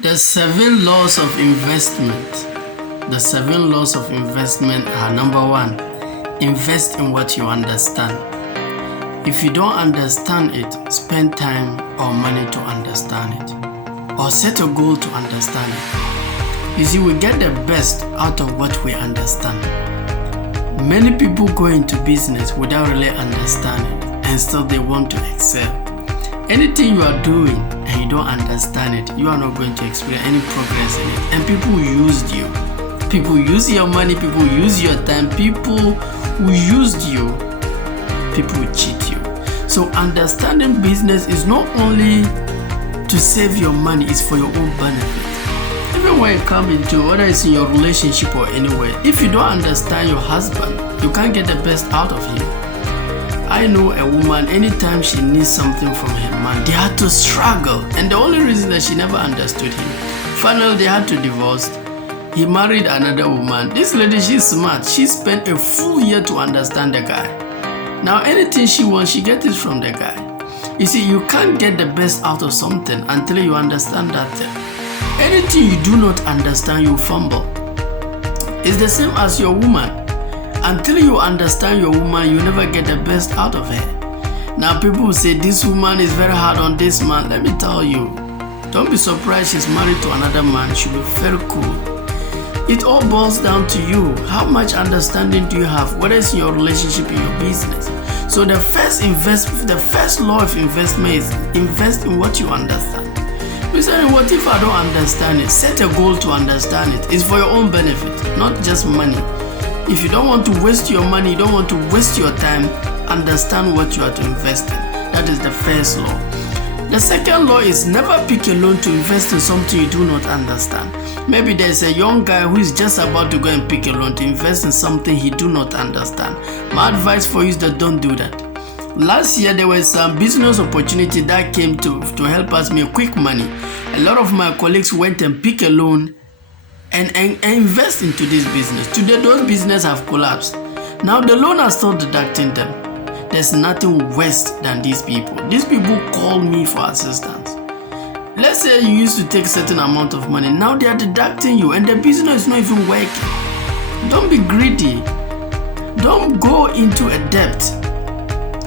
The seven laws of investment. The seven laws of investment are: number one, invest in what you understand. If you don't understand it, spend time or money to understand it, or set a goal to understand it. You see, we get the best out of what we understand. Many people go into business without really understanding, and still they want to excel. Anything you are doing and you don't understand it, you are not going to experience any progress in it. And people used you. People use your money, people use your time, people who used you, people who cheat you. So understanding business is not only to save your money, it's for your own benefit. Even when you come into, whether it's in your relationship or anywhere, if you don't understand your husband, you can't get the best out of him. I know a woman, anytime she needs something from her man, they had to struggle. And the only reason that she never understood him. Finally, they had to divorce. He married another woman. This lady, she's smart. She spent a full year to understand the guy. Now, anything she wants, she gets it from the guy. You see, you can't get the best out of something until you understand that thing. Anything you do not understand, you fumble. It's the same as your woman. Until you understand your woman, you never get the best out of her. Now, people will say, this woman is very hard on this man. Let me tell you, don't be surprised she's married to another man. She'll be very cool. It all boils down to you. How much understanding do you have, whether it's in your relationship, in your business? So the first law of investment is invest in what you understand. You say, what if I don't understand it? Set a goal to understand it. It's for your own benefit, not just money. If you don't want to waste your money, you don't want to waste your time, understand what you are to invest in. That is the first law. The second law is never pick a loan to invest in something you do not understand. Maybe there's a young guy who is just about to go and pick a loan to invest in something he do not understand. My advice for you is that don't do that. Last year, there was some business opportunity that came to help us make quick money. A lot of my colleagues went and picked a loan and invest into this business. Today, those businesses have collapsed. Now, the loan are still deducting them. There's nothing worse than these people. These people call me for assistance. Let's say you used to take a certain amount of money. Now they are deducting you and the business is not even working. Don't be greedy. Don't go into a debt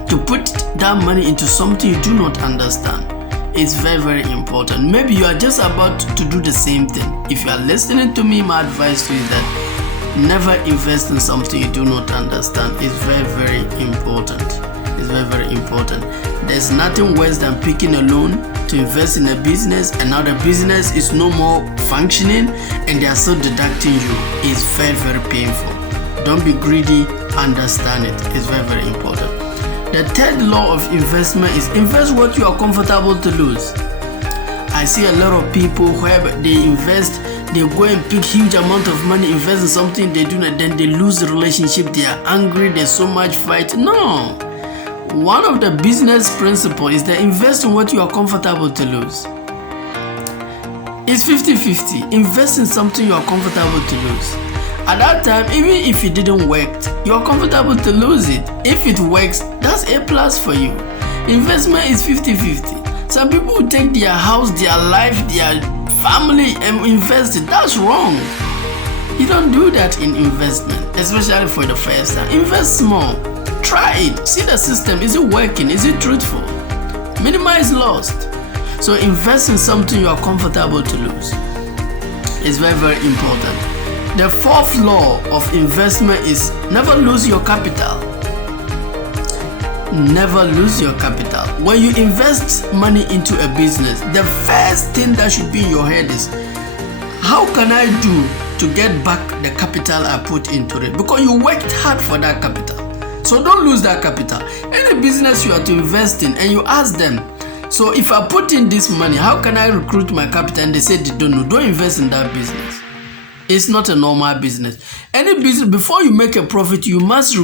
to put that money into something you do not understand. It's very, very important. Maybe you are just about to do the same thing. If you are listening to me, my advice to you is that never invest in something you do not understand. It's very, very important. It's very, very important. There's nothing worse than picking a loan to invest in a business and now the business is no more functioning and they are still deducting you. It's very, very painful. Don't be greedy. Understand it. It's very, very important. The third law of investment is invest what you are comfortable to lose. I see a lot of people where they invest, they go and pick huge amount of money, invest in something they do not, then they lose the relationship, they are angry, there's so much fight. No. One of the business principles is that invest in what you are comfortable to lose. It's 50-50. Invest in something you are comfortable to lose. At that time, even if it didn't work, you're comfortable to lose it. If it works, that's A+ for you. Investment is 50-50. Some people will take their house, their life, their family and invest it. That's wrong. You don't do that in investment, especially for the first time. Invest small. Try it. See the system. Is it working? Is it truthful? Minimize loss. So invest in something you are comfortable to lose. It's very, very important. The fourth law of investment is never lose your capital. Never lose your capital. When you invest money into a business, the first thing that should be in your head is, how can I do to get back the capital I put into it? Because you worked hard for that capital. So don't lose that capital. Any business you are to invest in and you ask them, so if I put in this money, how can I recruit my capital? And they say they don't know. Don't invest in that business. It's not a normal business. Any business, before you make a profit, you must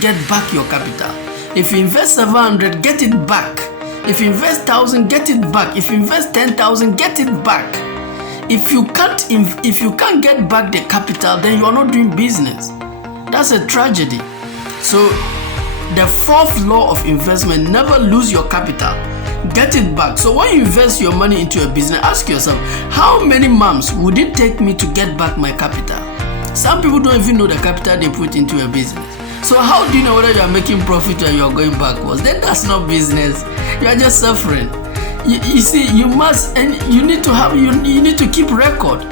get back your capital. If you invest 700, get it back. If you invest 1,000, get it back. If you invest 10,000, get it back. If you can't get back the capital, then you are not doing business. That's a tragedy. So the fourth law of investment: never lose your capital. get it back. So when you invest your money into a business, ask yourself, how many months would it take me to get back my capital? Some people don't even know the capital they put into a business. So how do you know whether you are making profit or you are going backwards? Then that's not business. You are just suffering. You see, you must, and you need to have, you need to keep record.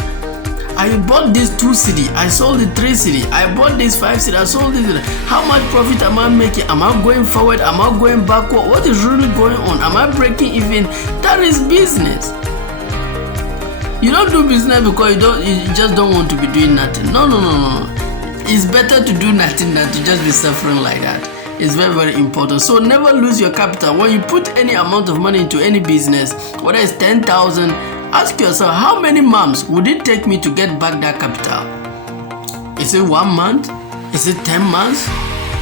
I bought this 2 cedi, I sold it 3 cedi. I bought this 5 cedi, I sold it. How much profit am I making? Am I going forward? Am I going backward? What is really going on? Am I breaking even? That is business. You don't do business because you just don't want to be doing nothing. No. It's better to do nothing than to just be suffering like that. It's very, very important. So never lose your capital. When you put any amount of money into any business, whether it's 10,000, ask yourself, how many months would it take me to get back that capital? Is it 1 month? Is it 10 months?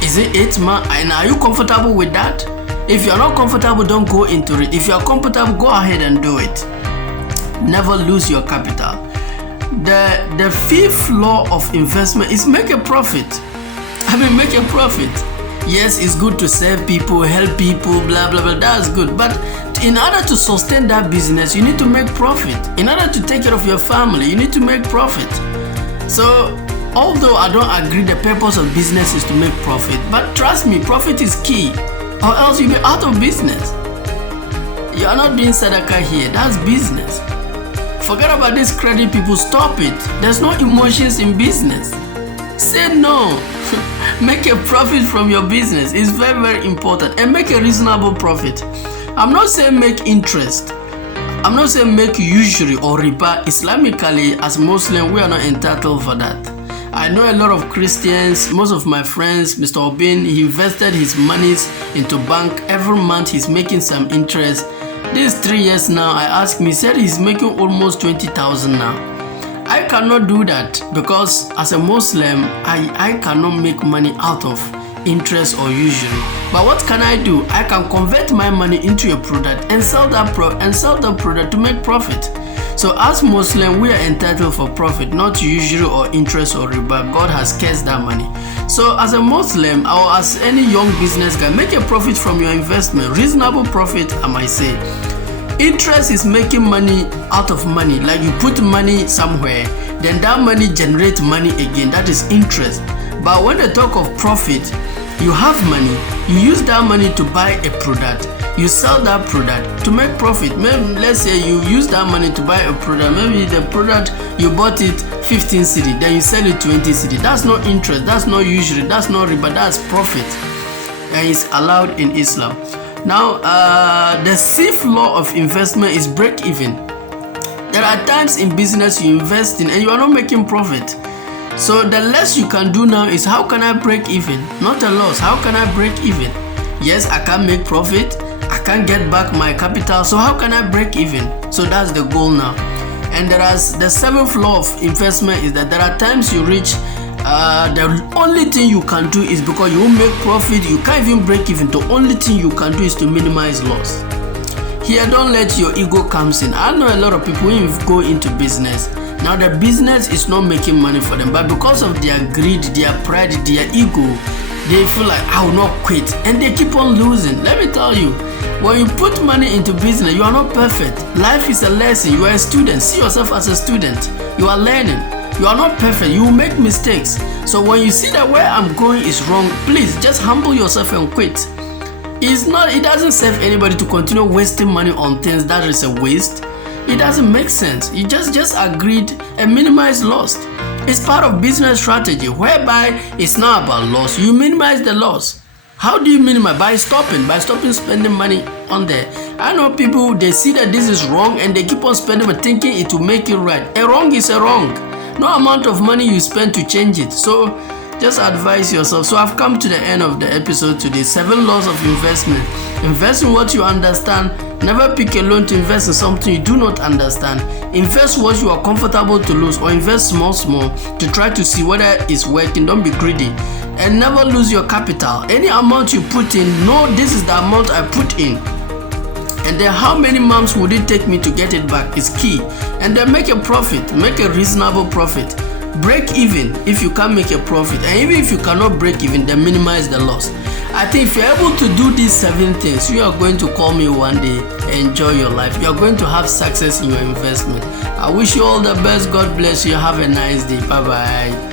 Is it 8 months? And are you comfortable with that? If you're not comfortable, don't go into it. If you're comfortable, go ahead and do it. Never lose your capital. The 5th law of investment is make a profit. Make a profit. Yes, it's good to serve people, help people, blah, blah, blah. That's good. But in order to sustain that business, you need to make profit. In order to take care of your family, you need to make profit. So, although I don't agree the purpose of business is to make profit, but trust me, profit is key, or else you'll be out of business. You are not doing sadaqah here. That's business. Forget about this credit people. Stop it. There's no emotions in business. Say no. Make a profit from your business. It's very, very important. And make a reasonable profit. I'm not saying make interest. I'm not saying make usury or riba. Islamically, as Muslim, we are not entitled for that. I know a lot of Christians, most of my friends, Mr. Obin, he invested his monies into bank. Every month he's making some interest. This 3 years now, I asked him, he said he's making almost 20,000 now. I cannot do that because as a Muslim, I cannot make money out of interest or usury. But what can I do? I can convert my money into a product and sell that product to make profit. So as Muslim, we are entitled for profit, not usury or interest or riba. God has cursed that money. So as a Muslim or as any young business guy, make a profit from your investment. Reasonable profit, I might say. Interest is making money out of money. Like you put money somewhere, then that money generates money again. That is interest. But when they talk of profit, you have money, you use that money to buy a product, you sell that product to make profit. Maybe let's say you use that money to buy a product. Maybe the product you bought it 15 cedi, then you sell it 20 cedi. That's not interest, that's not usury, that's not riba, that's profit. And it's allowed in Islam. Now, the 6th law of investment is break even. There are times in business you invest in and you are not making profit. So the less you can do now is how can I break even? Not a loss. How can I break even? Yes, I can't make profit. I can't get back my capital. So how can I break even? So that's the goal now. And the 7th law of investment is that there are times you reach the only thing you can do is because you won't make profit, you can't even break even. The only thing you can do is to minimize loss. Here, don't let your ego comes in. I know a lot of people who go into business. Now the business is not making money for them, but because of their greed, their pride, their ego, they feel like I will not quit, and they keep on losing. Let me tell you, when you put money into business, you are not perfect. Life is a lesson. You are a student. See yourself as a student. You are learning. You are not perfect. You will make mistakes. So when you see that where I'm going is wrong, please just humble yourself and quit. It doesn't serve anybody to continue wasting money on things that is a waste. It doesn't make sense. You just agreed and minimize loss. It's part of business strategy whereby it's not about loss. You minimize the loss. How do you minimize? By stopping spending money on there. I know people, they see that this is wrong and they keep on spending but thinking it will make it right. A wrong is a wrong. No amount of money you spend to change it. So just advise yourself. So I've come to the end of the episode today. 7 laws of investment. Invest in what you understand. Never pick a loan to invest in something you do not understand. Invest what you are comfortable to lose, or invest small to try to see whether it's working. Don't be greedy. And never lose your capital. Any amount you put in, know this is the amount I put in. And then how many months would it take me to get it back is key. And then make a profit, make a reasonable profit. Break even if you can't make a profit. And even if you cannot break even, then minimize the loss. I think if you're able to do these 7 things, you are going to call me one day, enjoy your life. You are going to have success in your investment. I wish you all the best. God bless you. Have a nice day. Bye-bye.